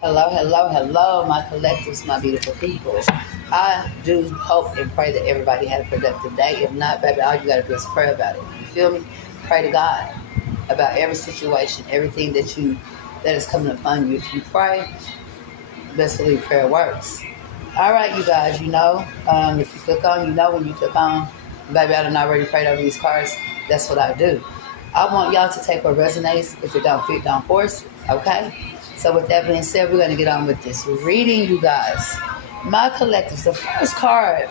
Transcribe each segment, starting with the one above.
Hello, hello, hello, my collectives, my beautiful people. I do hope and pray that everybody had a productive day. If not, baby, all you gotta do is pray about it. You feel me? Pray to God about every situation, everything that is coming upon you. If you pray, best believe prayer works. All right, you guys, if you click on, when you click on, baby, I done already prayed over these cards. That's what I do. I want y'all to take what resonates. If it don't fit, don't force it. Okay? So with that being said, we're going to get on with this reading, you guys. My collectives, the first card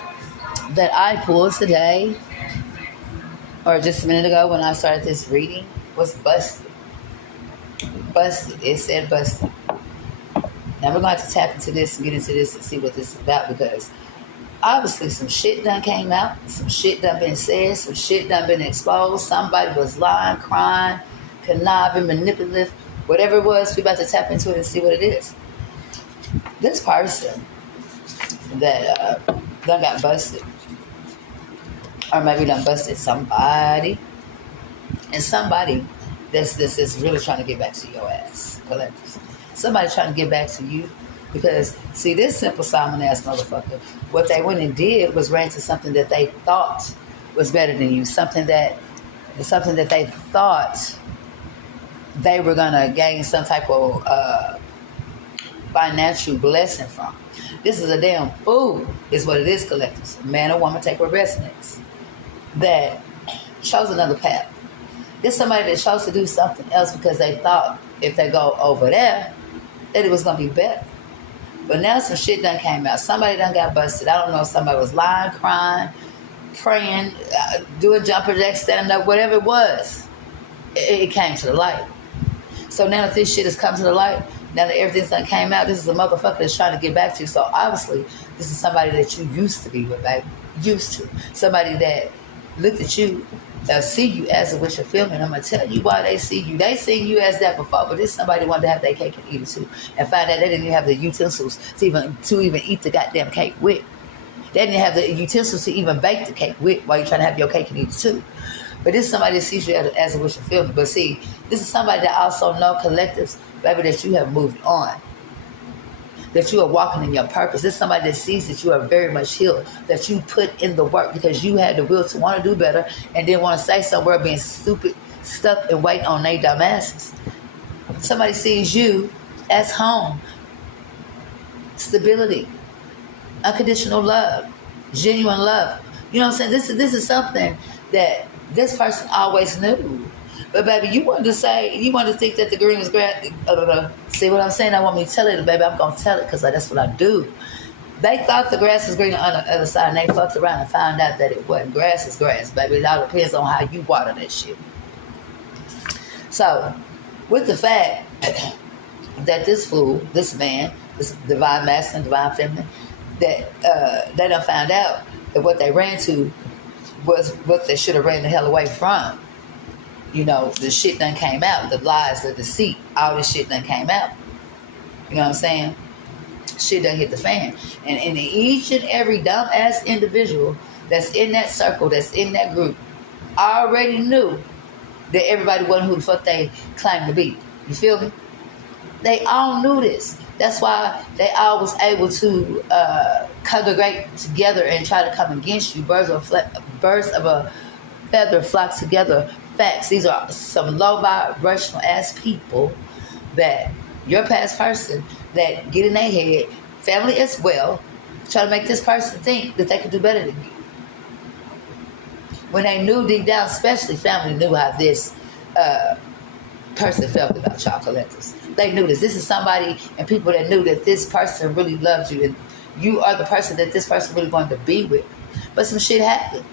that I pulled today, or just a minute ago when I started this reading, was busted. Busted. It said busted. Now we're going to have to tap into this and get into this and see what this is about, because obviously some shit done came out, some shit done been said, some shit done been exposed. Somebody was lying, crying, conniving, manipulative, whatever it was. We about to tap into it and see what it is. This person that done got busted, or maybe done busted somebody, and somebody that's really trying to get back to your ass, collectors. Somebody trying to get back to you. Because, see, this simple Simon ass motherfucker, what they went and did was ran to something that they thought was better than you, something that they thought they were gonna gain some type of financial blessing from. This is a damn fool, is what it is, collectors. Man or woman, take what resonates. That chose another path. This somebody that chose to do something else because they thought if they go over there, that it was gonna be better. But now some shit done came out. Somebody done got busted. I don't know if somebody was lying, crying, praying, doing jumper jacks, standing up, whatever it was. It came to the light. So now that this shit has come to the light, now that everything's done came out, this is a motherfucker that's trying to get back to you. So obviously, this is somebody that you used to be with, baby. Used to. Somebody that looked at you, see you as a wish fulfillment. I'm going to tell you why they see you. They seen you as that before, but this somebody wanted to have their cake and eat it too. And find out they didn't even have the utensils to even eat the goddamn cake with. They didn't have the utensils to even bake the cake with while you're trying to have your cake and eat it too. But this is somebody that sees you as a wish fulfillment. But see, this is somebody that also know collectives, baby, that you have moved on. That you are walking in your purpose. This is somebody that sees that you are very much healed, that you put in the work because you had the will to want to do better and didn't want to stay somewhere being stupid, stuck and waiting on they dumbasses. Somebody sees you as home, stability, unconditional love, genuine love. You know what I'm saying? This is something that this person always knew. But baby, you want to think that the green is grass. See what I'm saying? I want me to tell it, baby. I'm going to tell it because that's what I do. They thought the grass was greener on the other side, and they fucked around and found out that it wasn't. Grass is grass, baby. It all depends on how you water that shit. So, with the fact that this fool, this man, this divine masculine, divine feminine, that they done found out that what they ran to was what they should have ran the hell away from. You know, the shit done came out. The lies, the deceit, all this shit done came out. You know what I'm saying? Shit done hit the fan. And each and every dumbass individual that's in that circle, that's in that group, already knew that everybody wasn't who the fuck they claimed to be. You feel me? They all knew this. That's why they all was able to congregate together and try to come against you. Birds of a feather flock together. Facts. These are some low vibrational ass people that your past person that get in their head, family as well, try to make this person think that they could do better than you. When they knew deep down, especially family knew how this person felt about y'all collectors. They knew this. This is somebody and people that knew that this person really loved you and you are the person that this person really wanted to be with. But some shit happened.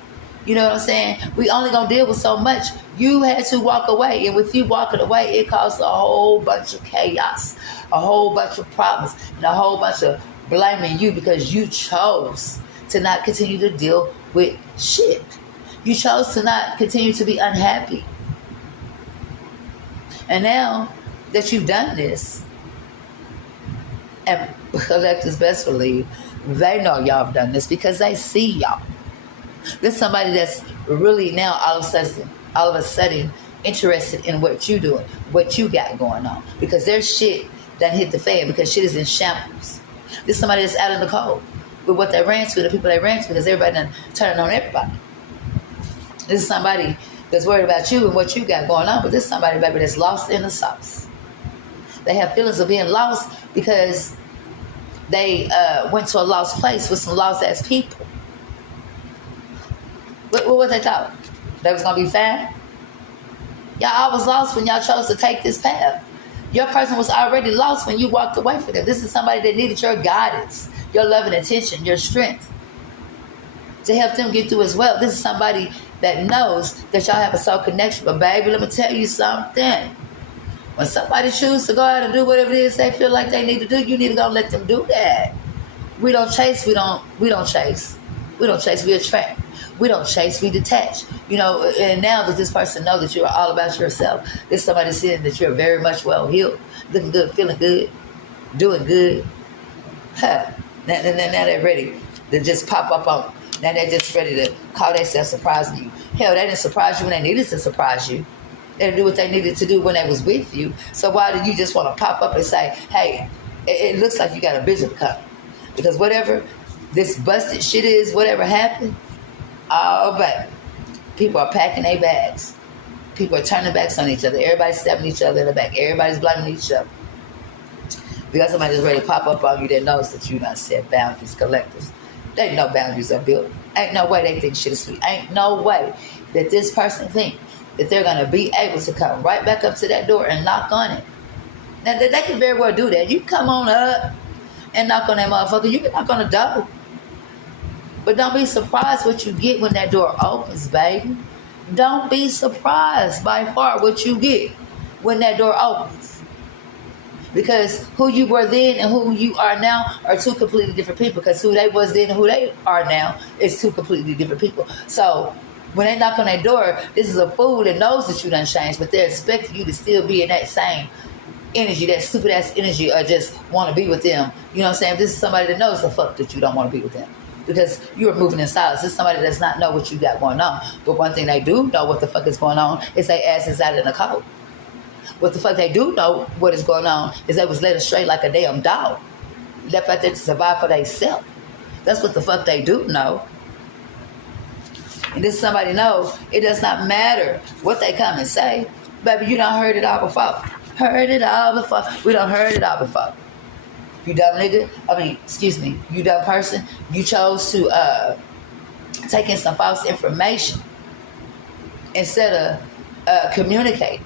You know what I'm saying? We only gonna deal with so much. You had to walk away, and with you walking away, it caused a whole bunch of chaos, a whole bunch of problems, and a whole bunch of blaming you because you chose to not continue to deal with shit. You chose to not continue to be unhappy. And now that you've done this, and collectors best believe, they know y'all have done this because they see y'all. There's somebody that's really now all of a sudden interested in what you doing, what you got going on. Because there's shit that hit the fan because shit is in shambles. This is somebody that's out in the cold with what they ran to, the people they ran to, because everybody done turning on everybody. This is somebody that's worried about you and what you got going on, but this is somebody, baby, that's lost in the sauce. They have feelings of being lost because they went to a lost place with some lost ass people. What they thought? They was gonna be fine? Y'all always lost when y'all chose to take this path. Your person was already lost when you walked away from them. This is somebody that needed your guidance, your love and attention, your strength to help them get through as well. This is somebody that knows that y'all have a soul connection. But baby, let me tell you something. When somebody chooses to go out and do whatever it is they feel like they need to do, you need to go let them do that. We don't chase, we don't chase. We don't chase, we attract. We don't chase, we detach. You know, and now that this person knows that you're all about yourself, there's somebody saying that you're very much well healed, looking good, feeling good, doing good. Huh. Now they're ready to just pop up on. Now they're just ready to call themselves surprising you. Hell, they didn't surprise you when they needed to surprise you. They didn't do what they needed to do when they was with you. So why did you just want to pop up and say, hey, it looks like you got a vision coming? Because whatever this busted shit is, whatever happened, oh, baby, people are packing their bags. People are turning backs on each other. Everybody's stabbing each other in the back. Everybody's blaming each other. Because somebody's ready to pop up on you that knows that you done set boundaries, collectors. They know boundaries are built. Ain't no way they think shit is sweet. Ain't no way that this person think that they're going to be able to come right back up to that door and knock on it. Now, they can very well do that. You come on up and knock on that motherfucker. You can knock on the door. But don't be surprised what you get when that door opens, baby. Don't be surprised by far what you get when that door opens. Because who you were then and who you are now are two completely different people. Because who they was then and who they are now is two completely different people. So when they knock on that door, this is a fool that knows that you done changed, but they're expecting you to still be in that same energy, that stupid ass energy, or just want to be with them. You know what I'm saying? This is somebody that knows the fuck that you don't want to be with them. Because you are moving in silence. This is somebody that does not know what you got going on. But one thing they do know what the fuck is going on is they ass is out in the cold. What the fuck they do know what is going on is they was led astray like a damn dog. Left out there to survive for themselves. That's what the fuck they do know. And this somebody knows it does not matter what they come and say. Baby, you done heard it all before. Heard it all before. We done heard it all before. You dumb nigga. You dumb person. You chose to take in some false information instead of communicating.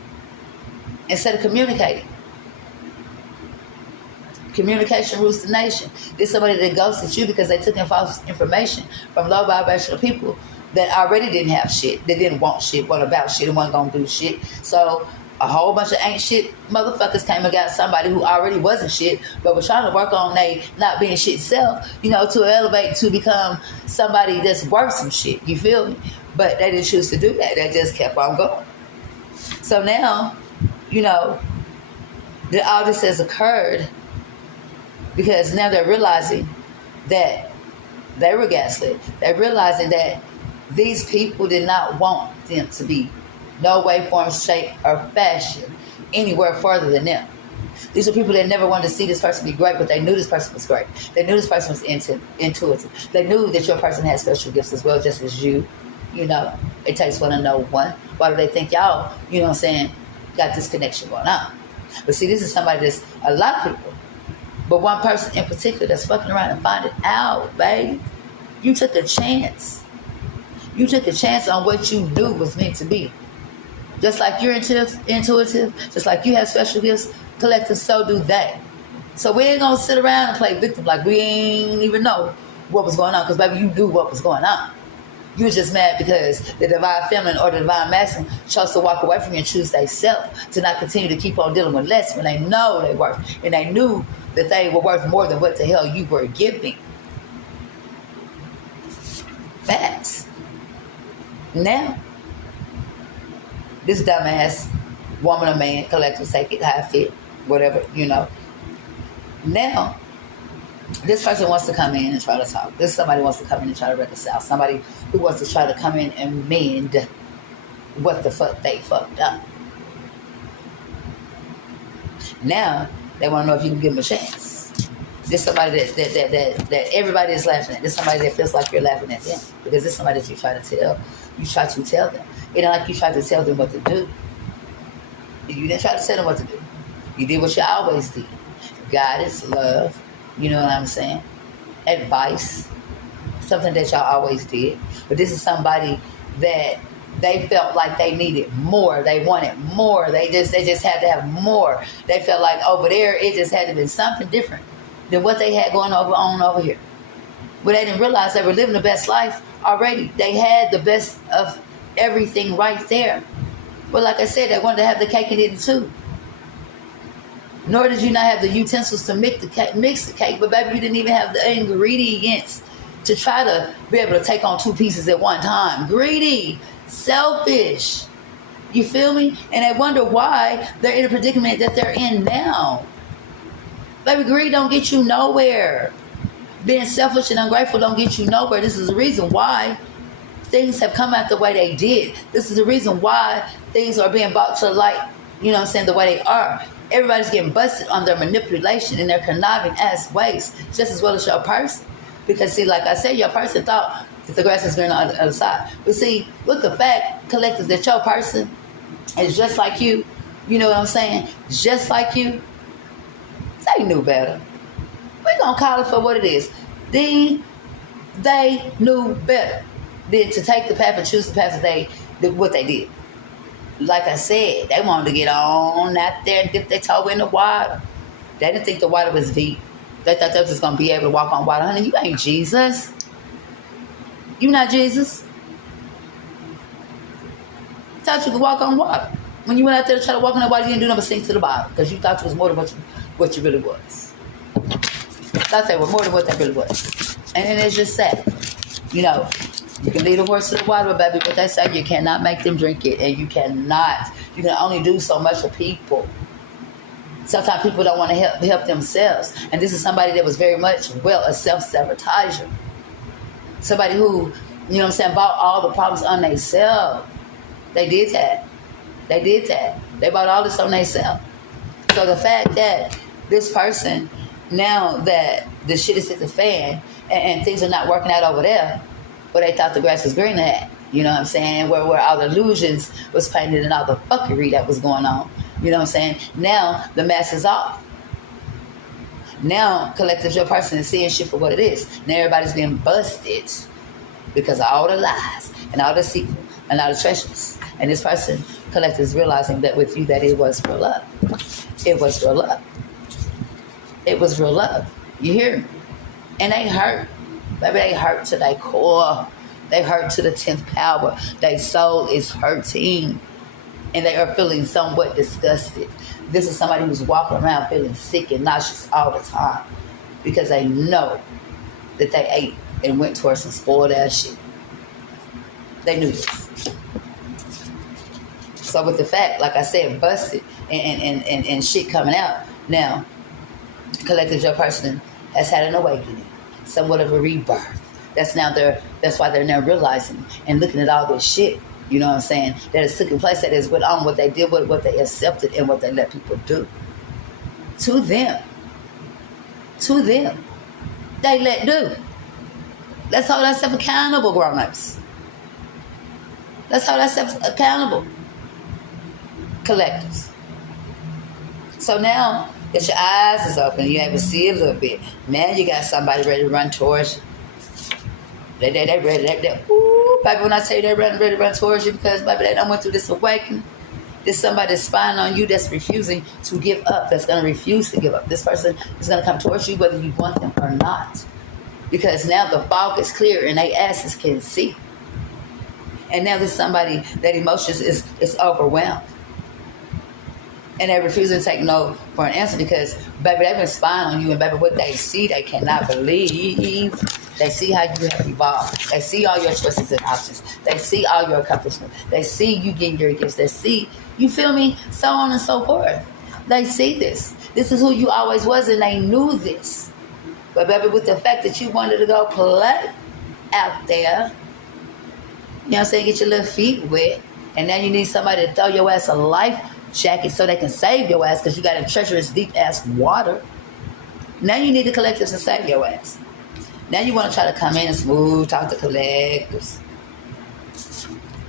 Communication rules the nation. There's somebody that ghosted you because they took in false information from low vibrational people that already didn't have shit. They didn't want shit, wasn't about shit, and wasn't gonna do shit. So a whole bunch of ain't shit motherfuckers came and got somebody who already wasn't shit, but was trying to work on they not being shit self, you know, to elevate to become somebody that's worth some shit. You feel me? But they didn't choose to do that. They just kept on going. So now, you know, that all this has occurred because now they're realizing that they were gaslit. They're realizing that these people did not want them to be no way, form, shape, or fashion anywhere further than them. These are people that never wanted to see this person be great, but they knew this person was great. They knew this person was intuitive. They knew that your person had special gifts as well, just as you. You know, it takes one to know one. Why do they think y'all, you know what I'm saying, got this connection going on? But see, this is somebody that's a lot of people, but one person in particular that's fucking around and find it out, baby. You took a chance. You took a chance on what you knew was meant to be. Just like you're intuitive, just like you have special gifts, collectors, so do they. So we ain't gonna sit around and play victim like we ain't even know what was going on, because baby, you knew what was going on. You was just mad because the divine feminine or the divine masculine chose to walk away from you and choose they self to not continue to keep on dealing with less when they know they worth, and they knew that they were worth more than what the hell you were giving. Facts. Now, this dumbass woman or man, collective, take it, how it fit, whatever, you know. Now, this person wants to come in and try to talk. This somebody wants to come in and try to reconcile. Somebody who wants to try to come in and mend what the fuck they fucked up. Now, They want to know if you can give them a chance. This somebody that everybody is laughing at. This somebody that feels like you're laughing at them. Because this somebody that you try to tell. You try to tell them. It ain't like you try to tell them what to do. You didn't try to tell them what to do. You did what you always did. Guidance, love, you know what I'm saying? Advice. Something that y'all always did. But this is somebody that they felt like they needed more. They wanted more. They just had to have more. They felt like over there it just had to be something different than what they had going on over here. But they didn't realize they were living the best life already. They had the best of everything right there. But like I said, they wanted to have the cake and eat it too. Nor did you not have the utensils to mix the cake, but baby, you didn't even have the ingredients to try to be able to take on two pieces at one time. Greedy, selfish. You feel me? And I wonder why they're in a predicament that they're in now. Baby, greed don't get you nowhere. Being selfish and ungrateful don't get you nowhere. This is the reason why things have come out the way they did. This is the reason why things are being brought to light, you know what I'm saying, the way they are. Everybody's getting busted on their manipulation and their conniving ass ways, just as well as your person. Because see, like I said, your person thought that the grass is green on the other side. But see, with the fact, collective, that your person is just like you know what I'm saying? Just like you. They knew better. We're going to call it for what it is. They knew better than to take the path and choose the path that what they did. Like I said, they wanted to get on out there and dip their toe in the water. They didn't think the water was deep. They thought they was just going to be able to walk on water. Honey, you ain't Jesus. You not Jesus. Thought you could walk on water. When you went out there to try to walk on that water, you didn't do nothing but sink to the bottom because you thought you was more than what you really was. Thought they were more than what they really was. And then it's just sad. You know, you can lead a horse to the water, but baby, what they say, you cannot make them drink it. And you can only do so much for people. Sometimes people don't want to help themselves. And this is somebody that was very much, a self-sabotager. Somebody who, you know what I'm saying, brought all the problems on themselves. They did that. They brought all this on themselves. So the fact that this person, now that the shit is hit the fan and things are not working out over there, where they thought the grass was greener at, you know what I'm saying, where all the illusions was painted and all the fuckery that was going on, you know what I'm saying, now the mask is off. Now, collective, your person is seeing shit for what it is. Now everybody's being busted because of all the lies and all the secrets and all the treasures. And this person, collective, is realizing that with you that it was real love. It was real love. It was real love. You hear me? And they hurt. Baby, they hurt to their core. They hurt to the 10th power. Their soul is hurting. And they are feeling somewhat disgusted. This is somebody who's walking around feeling sick and nauseous all the time. Because they know that they ate and went towards some spoiled ass shit. They knew this. So with the fact, like I said, busted and shit coming out, now, collective, your person has had an awakening. Somewhat of a rebirth. That's why they're now realizing and looking at all this shit, you know what I'm saying, that is taking place, that is what they did, what they accepted, and what they let people do. To them, they let do. Let's hold ourselves accountable, grown-ups. Let's hold ourselves accountable, collectives. So now that your eyes is open, you're able to see a little bit. Now you got somebody ready to run towards you. They ready. Ooh, baby, when I tell you they're ready to run towards you, because baby, they done went through this awakening. There's somebody that's spying on you that's refusing to give up, that's going to refuse to give up. This person is going to come towards you whether you want them or not. Because now the fog is clear and they asses can see. And now there's somebody that emotions is overwhelmed. And they're refusing to take no for an answer because, baby, they've been spying on you. And, baby, what they see, they cannot believe. They see how you have evolved. They see all your choices and options. They see all your accomplishments. They see you getting your gifts. They see, you feel me? So on and so forth. They see this. This is who you always was, and they knew this. But, baby, with the fact that you wanted to go play out there, you know what I'm saying, get your little feet wet, and now you need somebody to throw your ass a life jacket so they can save your ass because you got a treacherous, deep-ass water. Now you need the collectives to save your ass. Now you want to try to come in and smooth talk to collectives.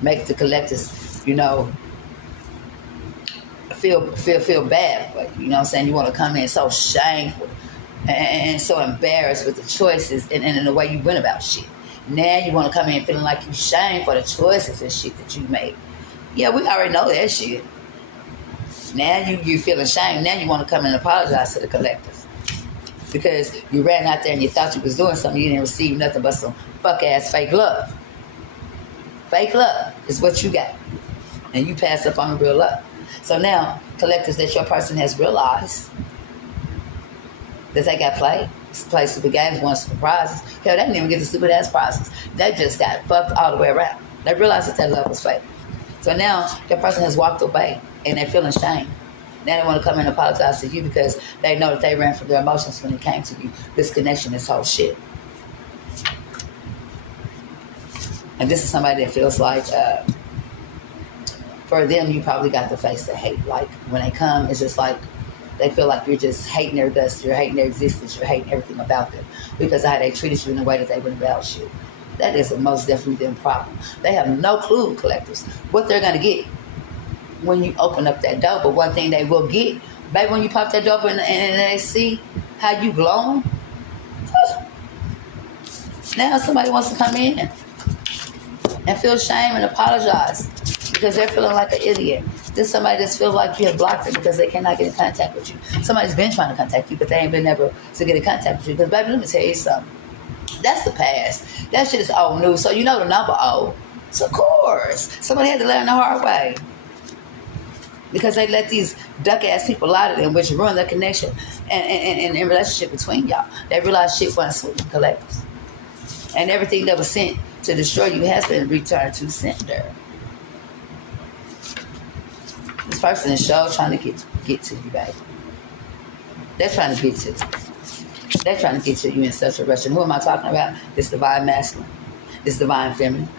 Make the collectives, you know, feel bad for you. You know what I'm saying? You want to come in so shameful and so embarrassed with the choices and the way you went about shit. Now you want to come in feeling like you shamed for the choices and shit that you made. Yeah, we already know that shit. Now you feeling shame. Now you want to come in and apologize to the collectives. Because you ran out there and you thought you was doing something. You didn't receive nothing but some fuck-ass fake love. Fake love is what you got. And you pass up on the real love. So now, collectives that your person has realized that they got played, play stupid games, won stupid prizes. Hell, they didn't even get the stupid ass prizes. They just got fucked all the way around. They realized that love was fake. So now, your person has walked away and they're feeling shame. Now they want to come in and apologize to you because they know that they ran from their emotions when it came to you. This connection, this whole shit. And this is somebody that feels like, for them, you probably got to face the hate. Like, when they come, it's just like, they feel like you're just hating their guts, you're hating their existence, you're hating everything about them because of how they treated you in the way that they went about you. That is most definitely their problem. They have no clue, collectives, what they're going to get when you open up that door. But one thing they will get, baby, when you pop that door and they see how you glowing, now somebody wants to come in and feel shame and apologize because they're feeling like an idiot. This is somebody that feels like you have blocked them because they cannot get in contact with you. Somebody's been trying to contact you, but they ain't been able to get in contact with you. Because, baby, let me tell you something. That's the past. That shit is old news. So you know the number old. So, of course, somebody had to learn the hard way. Because they let these duck-ass people lie to them, which ruin their connection and relationship between y'all. They realize shit wasn't sweet collectives. And everything that was sent to destroy you has been returned to sender. This person is sure trying to get to you, baby. They're trying to get to you. They're trying to get to you in such a rush. And who am I talking about? This divine masculine. This divine feminine.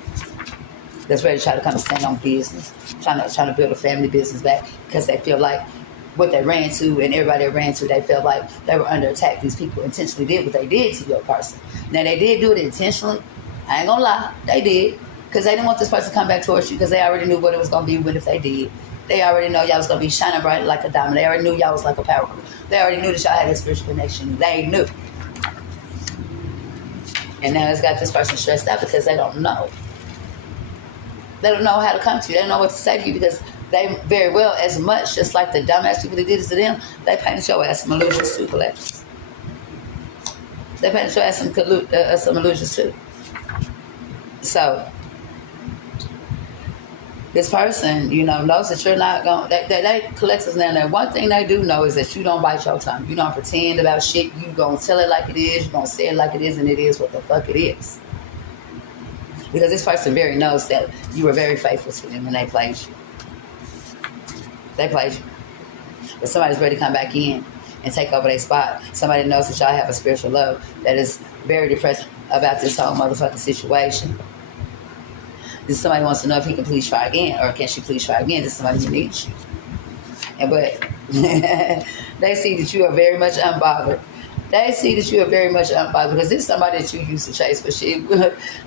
That's ready to try to come and stand on business. Trying to build a family business back because they feel like what they ran to and everybody they ran to, they felt like they were under attack. These people intentionally did what they did to your person. Now, they did do it intentionally. I ain't gonna lie. They did. Because they didn't want this person to come back towards you because they already knew what it was going to be when if they did. They already know y'all was going to be shining bright like a diamond. They already knew y'all was like a power couple. They already knew that y'all had a spiritual connection. They knew. And now it's got this person stressed out because they don't know. They don't know how to come to you. They don't know what to say to you because they very well, as much, just like the dumbass people that did this to them, they painted your ass some illusions too, collectors. They painted your ass some illusions too. So, this person, you know, knows that you're not going to, they collectives now, that one thing they do know is that you don't bite your tongue. You don't pretend about shit. You going to tell it like it is. You going to say it like it is, and it is what the fuck it is. Because this person very knows that you were very faithful to them and they played you. They played you. But somebody's ready to come back in and take over their spot. Somebody knows that y'all have a spiritual love that is very depressed about this whole motherfucking situation. This somebody wants to know if he can please try again, or can she please try again. This is somebody who needs you. But they see that you are very much unbothered. They see that you are very much unbothered because this is somebody that you used to chase for shit.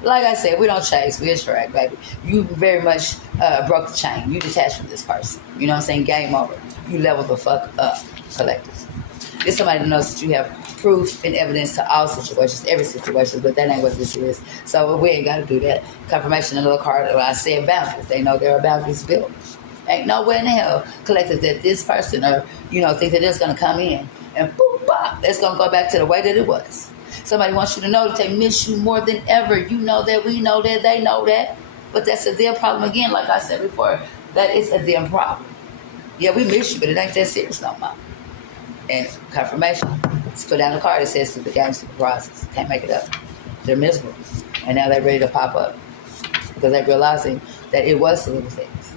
Like I said, we don't chase, we attract, baby. You very much broke the chain. You detached from this person. You know what I'm saying? Game over. You level the fuck up, collectives. This somebody that knows that you have proof and evidence to all situations, every situation, but that ain't what this is. So we ain't got to do that. Confirmation, a little card. When I said boundaries, they know there are boundaries built. Ain't nowhere in the hell, collective, that this person or, you know, think that it's going to come in and boop, bop, it's going to go back to the way that it was. Somebody wants you to know that they miss you more than ever. You know that, we know that, they know that. But that's a them problem again, like I said before. That is a them problem. Yeah, we miss you, but it ain't that serious no more. And confirmation. Let's put down the card that says the game super prizes. Can't make it up. They're miserable. And now they're ready to pop up. Because they're realizing that it was the little things.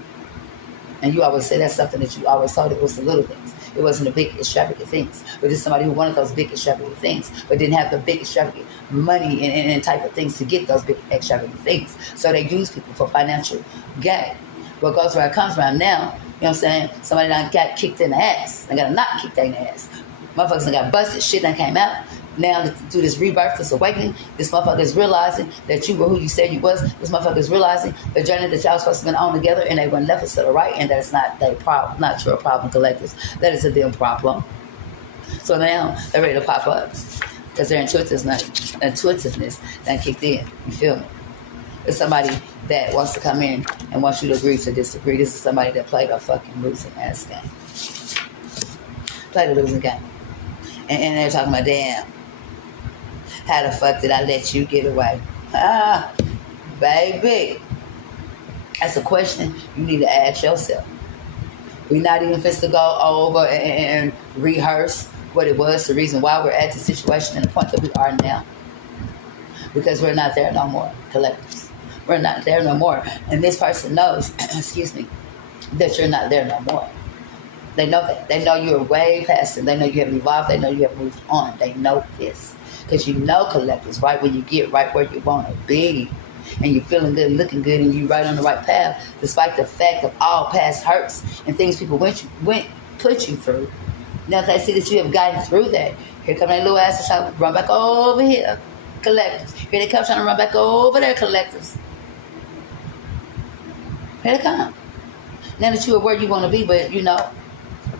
And you always say that's something that you always thought it was the little things. It wasn't the big extravagant things. But it's somebody who wanted those big extravagant things, but didn't have the big extravagant money and type of things to get those big extravagant things. So they use people for financial gain. What goes where it comes around now, what I'm saying? Somebody done got kicked in the ass. They got a knot kicked in the ass. Motherfuckers done got busted. Shit done came out. Now, through this rebirth, this awakening, this motherfucker is realizing that you were who you said you was. This motherfucker is realizing the journey that y'all was supposed to have been on together, and they went left instead of right, and that it's not their problem, not your problem, collectives. That is a them problem. So now they're ready to pop up because their intuitiveness done kicked in. You feel me? It's somebody that wants to come in and wants you to agree to disagree. This is somebody that played a fucking losing ass game. Played a losing game. And they're talking about, damn, how the fuck did I let you get away? Ah, baby. That's a question you need to ask yourself. We're not even supposed to go over and rehearse what it was, the reason why we're at the situation and the point that we are now. Because we're not there no more, collectives. We're not there no more. And this person knows, excuse me, that you're not there no more. They know that. They know you're way past it. They know you have evolved. They know you have moved on. They know this. Because you know, collectives, right when you get right where you want to be, and you're feeling good, looking good, and you're right on the right path, despite the fact of all past hurts and things people put you through. Now they see that you have gotten through that. Here come that little ass trying to run back over here, collectives. Here they come trying to run back over there, collectives. Here they come. Now that you are where you want to be, but you know,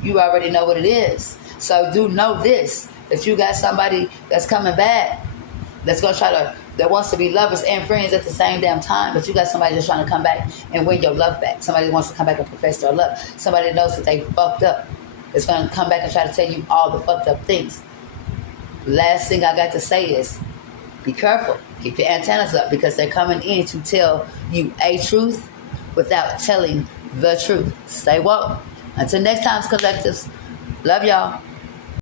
you already know what it is. So do know this, that you got somebody that's coming back, that's going to that wants to be lovers and friends at the same damn time, but you got somebody that's trying to come back and win your love back. Somebody that wants to come back and profess their love. Somebody that knows that they fucked up. That's going to come back and try to tell you all the fucked up things. Last thing I got to say is, be careful. Keep your antennas up, because they're coming in to tell you a truth without telling the truth. Stay woke. Until next time, collectives. Love y'all.